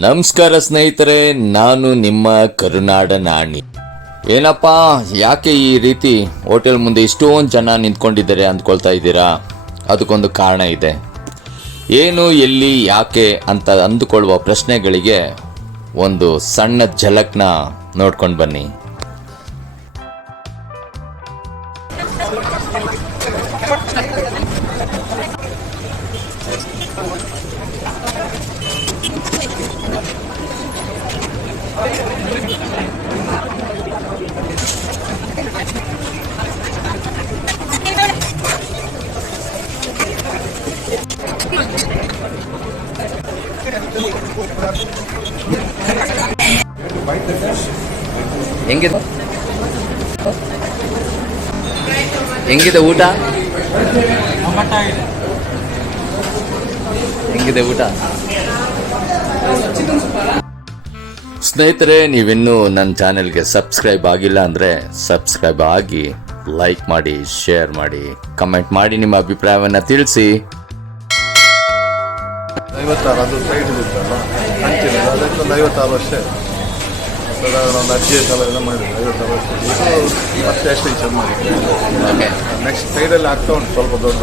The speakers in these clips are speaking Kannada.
ನಮಸ್ಕಾರ ಸ್ನೇಹಿತರೆ, ನಾನು ನಿಮ್ಮ ಕರುನಾಡ ನಾಣಿ. ಏನಪ್ಪ, ಯಾಕೆ ಈ ರೀತಿ ಹೋಟೆಲ್ ಮುಂದೆ ಇಷ್ಟೊಂದು ಜನ ನಿಂತ್ಕೊಂಡಿದ್ದಾರೆ ಅಂದ್ಕೊಳ್ತಾ ಇದ್ದೀರಾ? ಅದಕ್ಕೊಂದು ಕಾರಣ ಇದೆ. ಏನು, ಎಲ್ಲಿ, ಯಾಕೆ ಅಂತ ಅಂದುಕೊಳ್ಳುವ ಪ್ರಶ್ನೆಗಳಿಗೆ ಒಂದು ಸಣ್ಣ ಝಲಕ್ನ ನೋಡ್ಕೊಂಡು ಬನ್ನಿ. ಹೆಂಗಿದೆ? ಹೆಂಗಿದೆ ಊಟ? ಹೆಂಗಿದೆ ಊಟ? ಸ್ನೇಹಿತರೆ ನೀವಿನ್ನೂ ನನ್ನ ಚಾನೆಲ್ಗೆ ಸಬ್ಸ್ಕ್ರೈಬ್ ಆಗಿಲ್ಲ ಅಂದರೆ ಸಬ್ಸ್ಕ್ರೈಬ್ ಆಗಿ ಲೈಕ್ ಮಾಡಿ ಶೇರ್ ಮಾಡಿ ಕಮೆಂಟ್ ಮಾಡಿ ನಿಮ್ಮ ಅಭಿಪ್ರಾಯವನ್ನು ತಿಳಿಸಿ. ಐವತ್ತಾರು ಅದು ಸೈಡ್ ಇರುತ್ತಲ್ಲ ಅಂತಿಲ್ಲ ಅದಕ್ಕೊಂದು ಐವತ್ತಾರು ವರ್ಷ ಸಾಧಾರಣ ಒಂದು ಅಜ್ಜಿ ಕಾಲ ಎಲ್ಲ ಮಾಡಿದ್ರು ಐವತ್ತು ವರ್ಷ ಇದು ಮತ್ತೆ ಮಾಡಿದ್ರು ಓಕೆ ನೆಕ್ಸ್ಟ್ ಸೈಡಲ್ಲಿ ಆಗ್ತಾ ಉಂಟು ಸ್ವಲ್ಪ ದೊಡ್ಡ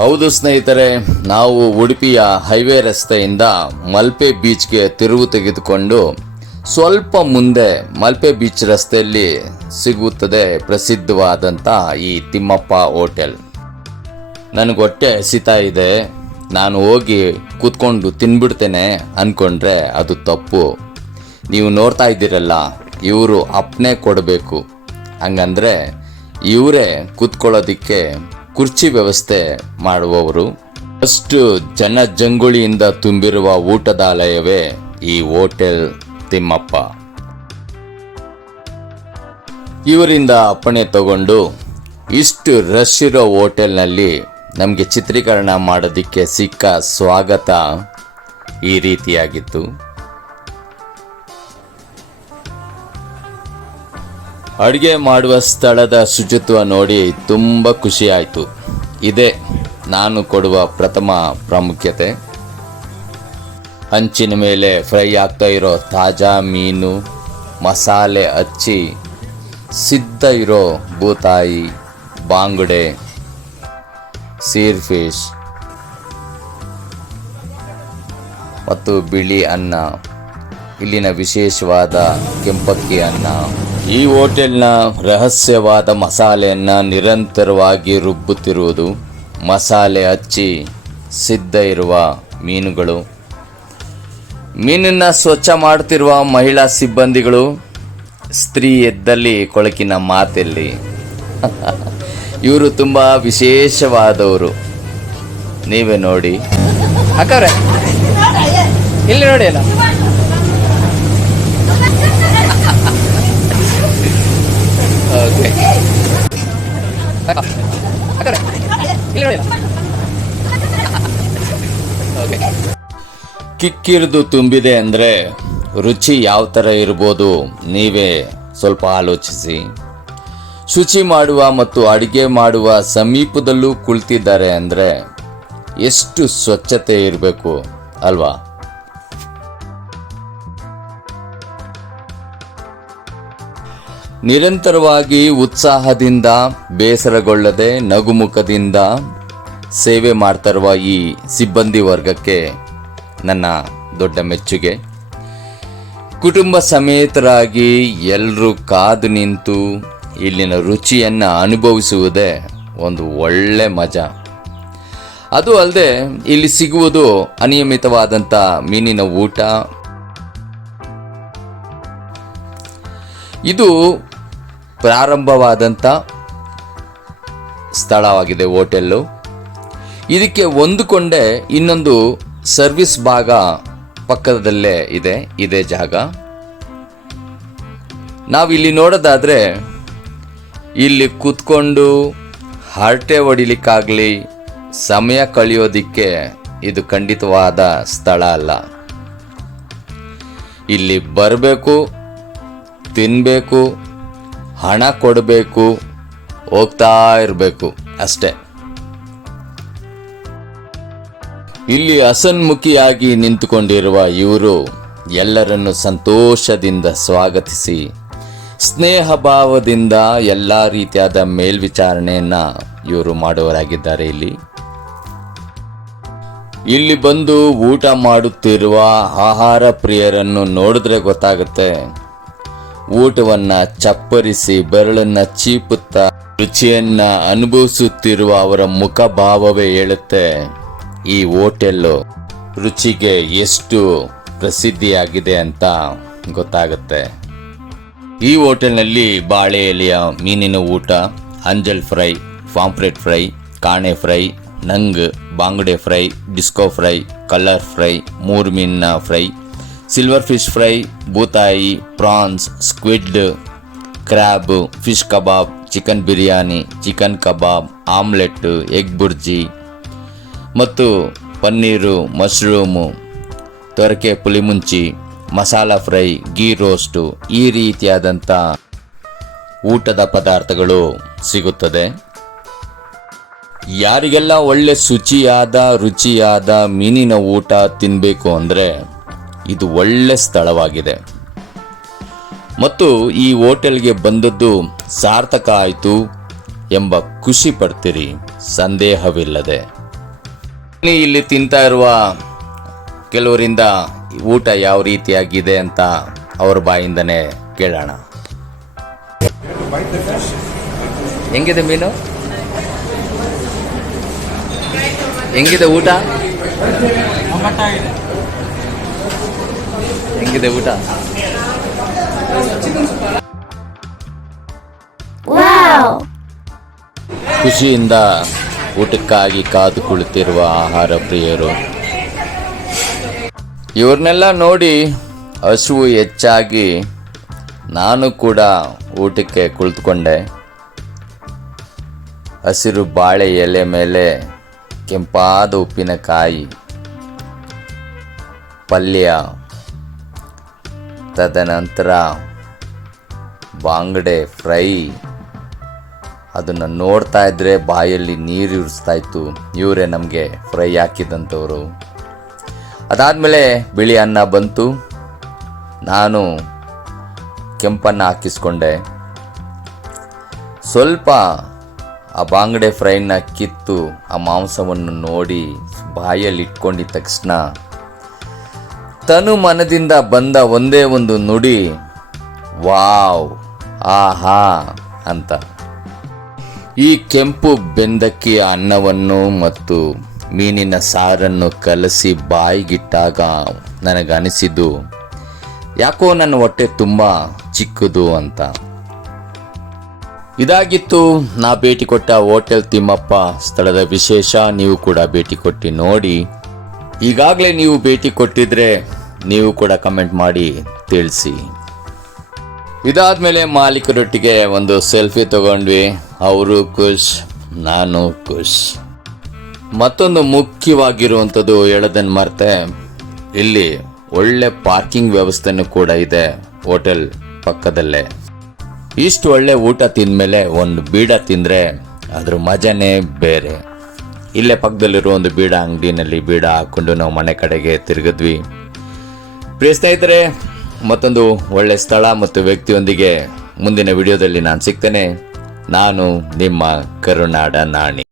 ಹೌದು ಸ್ನೇಹಿತರೆ ನಾವು ಉಡುಪಿಯ ಹೈವೇ ರಸ್ತೆಯಿಂದ ಮಲ್ಪೆ ಬೀಚ್ಗೆ ತಿರುವು ತೆಗೆದುಕೊಂಡು ಸ್ವಲ್ಪ ಮುಂದೆ ಮಲ್ಪೆ ಬೀಚ್ ರಸ್ತೆಯಲ್ಲಿ ಸಿಗುತ್ತದೆ ಪ್ರಸಿದ್ಧವಾದಂಥ ಈ ತಿಮ್ಮಪ್ಪ ಹೋಟೆಲ್. ನನಗೆ ಹೊಟ್ಟೆ ಹಸಿತಾ ಇದೆ. ನಾನು ಹೋಗಿ ಕೂತ್ಕೊಂಡು ತಿನ್ಬಿಡ್ತೇನೆ ಅಂದ್ಕೊಂಡ್ರೆ ಅದು ತಪ್ಪು. ನೀವು ನೋಡ್ತಾ ಇದ್ದೀರಲ್ಲ, ಇವರು ಅಪ್ನೆ ಕೊಡಬೇಕು. ಹಂಗಂದರೆ ಇವರೇ ಕೂತ್ಕೊಳ್ಳೋದಕ್ಕೆ ಕುರ್ಚಿ ವ್ಯವಸ್ಥೆ ಮಾಡುವವರು. ಅಷ್ಟು ಜನ ಜಂಗುಳಿಯಿಂದ ತುಂಬಿರುವ ಊಟದಾಲಯವೇ ಈ ಹೋಟೆಲ್ ತಿಮ್ಮಪ್ಪ. ಇವರಿಂದ ಅಪ್ಪಣೆ ತಗೊಂಡು ಇಷ್ಟು ರಶ್ ಇರೋ ಹೋಟೆಲ್ನಲ್ಲಿ ನಮಗೆ ಚಿತ್ರೀಕರಣ ಮಾಡೋದಕ್ಕೆ ಸಿಕ್ಕ ಸ್ವಾಗತ ಈ ರೀತಿಯಾಗಿತ್ತು. ಅಡುಗೆ ಮಾಡುವ ಸ್ಥಳದ ಶುಚಿತ್ವ ನೋಡಿ ತುಂಬ ಖುಷಿಯಾಯಿತು ಇದೇ ನಾನು ಕೊಡುವ ಪ್ರಥಮ ಪ್ರಾಮುಖ್ಯತೆ. ಹಂಚಿನ ಮೇಲೆ ಫ್ರೈ ಆಗ್ತಾ ಇರೋ ತಾಜಾ ಮೀನು, ಮಸಾಲೆ ಹಚ್ಚಿ ಸಿದ್ಧ ಇರೋ ಬೂತಾಯಿ, ಬಾಂಗುಡೆ ಸೀರ್ ಫಿಶ್ ಮತ್ತು ಬಿಳಿ ಅನ್ನ. ಇಲ್ಲಿನ ವಿಶೇಷವಾದ ಕೆಂಪಕ್ಕಿ ಅನ್ನ. ಈ ಹೋಟೆಲ್ನ ರಹಸ್ಯವಾದ ಮಸಾಲೆಯನ್ನು ನಿರಂತರವಾಗಿ ರುಬ್ಬುತ್ತಿರುವುದು ಮಸಾಲೆ ಹಚ್ಚಿ ಸಿದ್ಧ ಇರುವ ಮೀನುಗಳು. ಮೀನನ್ನು ಸ್ವಚ್ಛ ಮಾಡುತ್ತಿರುವ ಮಹಿಳಾ ಸಿಬ್ಬಂದಿಗಳು ಸ್ತ್ರೀ ಎದ್ದಲ್ಲಿ ಕೊಳಕಿನ ಮಾತೆಲ್ಲಿ. ಇವರು ತುಂಬ ವಿಶೇಷವಾದವರು. ನೀವೇ ನೋಡಿ. ಅಕ್ಕವ್ರೆ ಇಲ್ಲಿ ನೋಡಿ ಅಲ್ಲ. ಓಕೆ. ಅಕ್ಕವ್ರೆ ಇಲ್ಲಿ ನೋಡಿ ಓಕೆ. ಕಿಕ್ಕಿರಿದು ತುಂಬಿದೆ ಅಂದರೆ ರುಚಿ ಯಾವ ಥರ ಇರ್ಬೋದು ನೀವೇ ಸ್ವಲ್ಪ ಆಲೋಚಿಸಿ. ಶುಚಿ ಮಾಡುವ ಮತ್ತು ಅಡಿಗೆ ಮಾಡುವ ಸಮೀಪದಲ್ಲೂ ಕುಳಿತಿದ್ದಾರೆ ಅಂದರೆ ಎಷ್ಟು ಸ್ವಚ್ಛತೆ ಇರಬೇಕು ಅಲ್ವಾ? ನಿರಂತರವಾಗಿ ಉತ್ಸಾಹದಿಂದ, ಬೇಸರಗೊಳ್ಳದೆ, ನಗುಮುಖದಿಂದ ಸೇವೆ ಮಾಡ್ತಿರುವ ಈ ಸಿಬ್ಬಂದಿ ವರ್ಗಕ್ಕೆ ನನ್ನ ದೊಡ್ಡ ಮೆಚ್ಚುಗೆ. ಕುಟುಂಬ ಸಮೇತರಾಗಿ ಎಲ್ಲರೂ ಕಾದು ನಿಂತು ಇಲ್ಲಿನ ರುಚಿಯನ್ನು ಅನುಭವಿಸುವುದೇ ಒಂದು ಒಳ್ಳೆ ಮಜಾ. ಅದು ಅಲ್ಲದೆ ಇಲ್ಲಿ ಸಿಗುವುದು ಅನಿಯಮಿತವಾದಂಥ ಮೀನಿನ ಊಟ. ಇದು ಪ್ರಾರಂಭವಾದಂಥ ಸ್ಥಳವಾಗಿದೆ ಹೋಟೆಲ್ಲು. ಇದಕ್ಕೆ ಹೊಂದಿಕೊಂಡೇ ಇನ್ನೊಂದು ಸರ್ವಿಸ್ ಭಾಗ ಪಕ್ಕದಲ್ಲೇ ಇದೆ, ಇದೇ ಜಾಗ. ನಾವಿಲ್ಲಿ ನೋಡೋದಾದರೆ ಇಲ್ಲಿ ಕೂತ್ಕೊಂಡು ಹರಟೆ ಹೊಡಿಲಿಕ್ಕಾಗಲಿ ಸಮಯ ಕಳೆಯೋದಿಕ್ಕೆ ಇದು ಖಂಡಿತವಾದ ಸ್ಥಳ ಅಲ್ಲ. ಇಲ್ಲಿ ಬರಬೇಕು ತಿನ್ನಬೇಕು ಹಣ ಕೊಡಬೇಕು, ಹೋಗ್ತಾ ಇರಬೇಕು ಅಷ್ಟೇ. ಇಲ್ಲಿ ಅಸನ್ಮುಖಿಯಾಗಿ ನಿಂತುಕೊಂಡಿರುವ ಇವರು ಎಲ್ಲರನ್ನು ಸಂತೋಷದಿಂದ ಸ್ವಾಗತಿಸಿ ಸ್ನೇಹ ಭಾವದಿಂದ ಎಲ್ಲ ರೀತಿಯಾದ ಮೇಲ್ವಿಚಾರಣೆಯನ್ನ ಇವರು ಮಾಡುವರಾಗಿದ್ದಾರೆ ಇಲ್ಲಿ. ಇಲ್ಲಿ ಬಂದು ಊಟ ಮಾಡುತ್ತಿರುವ ಆಹಾರ ಪ್ರಿಯರನ್ನು ನೋಡಿದ್ರೆ ಗೊತ್ತಾಗುತ್ತೆ. ಊಟವನ್ನ ಚಪ್ಪರಿಸಿ, ಬೆರಳನ್ನ ಚೀಪುತ್ತಾ, ರುಚಿಯನ್ನ ಅನುಭವಿಸುತ್ತಿರುವ ಅವರ ಮುಖಭಾವವೇ ಹೇಳುತ್ತೆ. ಈ ಹೋಟೆಲ್ಲು ರುಚಿಗೆ ಎಷ್ಟು ಪ್ರಸಿದ್ಧಿಯಾಗಿದೆ ಅಂತ ಗೊತ್ತಾಗುತ್ತೆ. ಈ ಹೋಟೆಲ್ನಲ್ಲಿ ಬಾಳೆ ಎಲೆಯ ಮೀನಿನ ಊಟ, ಅಂಜಲ್ ಫ್ರೈ ಪಾಂಪ್ರೆಟ್ ಫ್ರೈ, ಕಾಣೆ ಫ್ರೈ, ನಂಗ್, ಬಾಂಗಡೆ fry, disco fry colour fry, ಮೂರು ಮೀನಿನ ಫ್ರೈ, ಸಿಲ್ವರ್ ಫಿಶ್ ಫ್ರೈ, ಬೂತಾಯಿ, prawns, squid, crab, fish kebab, chicken biryani, chicken kebab, omelette, egg bhurji ಮತ್ತು ಪನ್ನೀರು, ಮಶ್ರೂಮು, ತೊರಕೆ ಪುಳಿಮುಂಚಿ ಮಸಾಲ ಫ್ರೈ, ಗೀ ರೋಸ್ಟು ಈ ರೀತಿಯಾದಂಥ ಊಟದ ಪದಾರ್ಥಗಳು ಸಿಗುತ್ತದೆ. ಯಾರಿಗೆಲ್ಲ ಒಳ್ಳೆ ಶುಚಿಯಾದ, ರುಚಿಯಾದ ಮೀನಿನ ಊಟ ತಿನ್ನಬೇಕು ಅಂದರೆ ಇದು ಒಳ್ಳೆ ಸ್ಥಳವಾಗಿದೆ. ಮತ್ತು ಈ ಹೋಟೆಲ್ಗೆ ಬಂದದ್ದು ಸಾರ್ಥಕ ಆಯಿತು ಎಂಬ ಖುಷಿ ಪಡ್ತೀರಿ, ಸಂದೇಹವಿಲ್ಲದೆ. ಇಲ್ಲಿ ತಿಂತಾ ಇರುವ ಕೆಲವರಿಂದ ಊಟ ಯಾವ ರೀತಿಯಾಗಿದೆ ಅಂತ ಅವ್ರ ಬಾಯಿಂದನೇ ಕೇಳೋಣ. ಹೆಂಗಿದೆ ಮೀನು? ಹೆಂಗಿದೆ ಊಟ? ಹೆಂಗಿದೆ ಊಟ? ಖುಷಿಯಿಂದ ಊಟಕ್ಕಾಗಿ ಕಾದು ಕುಳಿತಿರುವ ಆಹಾರ ಪ್ರಿಯರು ಇವ್ರನ್ನೆಲ್ಲ ನೋಡಿ ಹಸುವು ಹೆಚ್ಚಾಗಿ ನಾನು ಕೂಡ ಊಟಕ್ಕೆ ಕುಳಿತುಕೊಂಡೆ. ಹಸಿರು ಬಾಳೆ ಎಲೆ ಮೇಲೆ ಕೆಂಪಾದ ಉಪ್ಪಿನಕಾಯಿ, ಪಲ್ಯ, ತದನಂತರ ಬಾಂಗಡೆ ಫ್ರೈ. ಅದನ್ನು ನೋಡ್ತಾ ಇದ್ರೆ ಬಾಯಲ್ಲಿ ನೀರು ಇರಿಸ್ತಾ ಇತ್ತು. ಇವರೇ ನಮಗೆ ಫ್ರೈ ಹಾಕಿದಂಥವ್ರು. ಅದಾದಮೇಲೆ ಬಿಳಿ ಅನ್ನ ಬಂತು. ನಾನು ಕೆಂಪನ್ನು ಹಾಕಿಸ್ಕೊಂಡೆ. ಸ್ವಲ್ಪ ಆ ಬಾಂಗಡೆ ಫ್ರೈನ ಕಿತ್ತು ಆ ಮಾಂಸವನ್ನು ನೋಡಿ ಬಾಯಲ್ಲಿ ಇಟ್ಕೊಂಡಿದ್ದ ತಕ್ಷಣ ತನು ಮನದಿಂದ ಬಂದ ಒಂದೇ ಒಂದು ನುಡಿ, ವಾವ್, ಆಹಾ ಅಂತ. ಈ ಕೆಂಪು ಬೆಂದಕ್ಕಿಯ ಅನ್ನವನ್ನು ಮತ್ತು ಮೀನಿನ ಸಾರನ್ನು ಕಲಸಿ ಬಾಯಿಗಿಟ್ಟಾಗ ನನಗನಿಸಿದ್ದು, ಯಾಕೋ ನನ್ನ ಹೊಟ್ಟೆ ತುಂಬ ಚಿಕ್ಕದು ಅಂತ. ಇದಾಗಿತ್ತು, ನಾ ಭೇಟಿ ಕೊಟ್ಟ ಹೋಟೆಲ್ ತಿಮ್ಮಪ್ಪ. ಸ್ಥಳದ ವಿಶೇಷ ನೀವು ಕೂಡ ಭೇಟಿ ಕೊಟ್ಟು ನೋಡಿ. ಈಗಾಗಲೇ ನೀವು ಭೇಟಿ ಕೊಟ್ಟಿದ್ರೆ ನೀವು ಕೂಡ ಕಮೆಂಟ್ ಮಾಡಿ ತಿಳಿಸಿ. ಇದಾದ್ಮೇಲೆ ಮಾಲೀಕರೊಟ್ಟಿಗೆ ಒಂದು ಸೆಲ್ಫಿ ತಗೊಂಡ್ವಿ. ಅವರು ಖುಷ್, ನಾನು ಖುಷ್. ಮತ್ತೊಂದು ಮುಖ್ಯವಾಗಿರುವಂಥದ್ದು ಹೇಳೋದನ್ನು ಮರ್ತೆ, ಇಲ್ಲಿ ಒಳ್ಳೆ ಪಾರ್ಕಿಂಗ್ ವ್ಯವಸ್ಥೆನೂ ಕೂಡ ಇದೆ ಹೋಟೆಲ್ ಪಕ್ಕದಲ್ಲೇ. ಇಷ್ಟು ಒಳ್ಳೆ ಊಟ ತಿಂದಮೇಲೆ ಒಂದು ಬೀಡ ತಿಂದರೆ ಅದ್ರ ಮಜನೇ ಬೇರೆ. ಇಲ್ಲೇ ಪಕ್ಕದಲ್ಲಿರೋ ಒಂದು ಬೀಡ ಅಂಗಡಿನಲ್ಲಿ ಬೀಡ ಹಾಕ್ಕೊಂಡು ನಾವು ಮನೆ ಕಡೆಗೆ ತಿರುಗಿದ್ವಿ. ಪ್ರಿಯ ಸ್ನೇಹಿತರೆ, ಮತ್ತೊಂದು ಒಳ್ಳೆ ಸ್ಥಳ ಮತ್ತು ವ್ಯಕ್ತಿಯೊಂದಿಗೆ ಮುಂದಿನ ವಿಡಿಯೋದಲ್ಲಿ ನಾನು ಸಿಗ್ತೇನೆ. ನಾನು ನಿಮ್ಮ ಕರುನಾಡ ನಾಣಿ.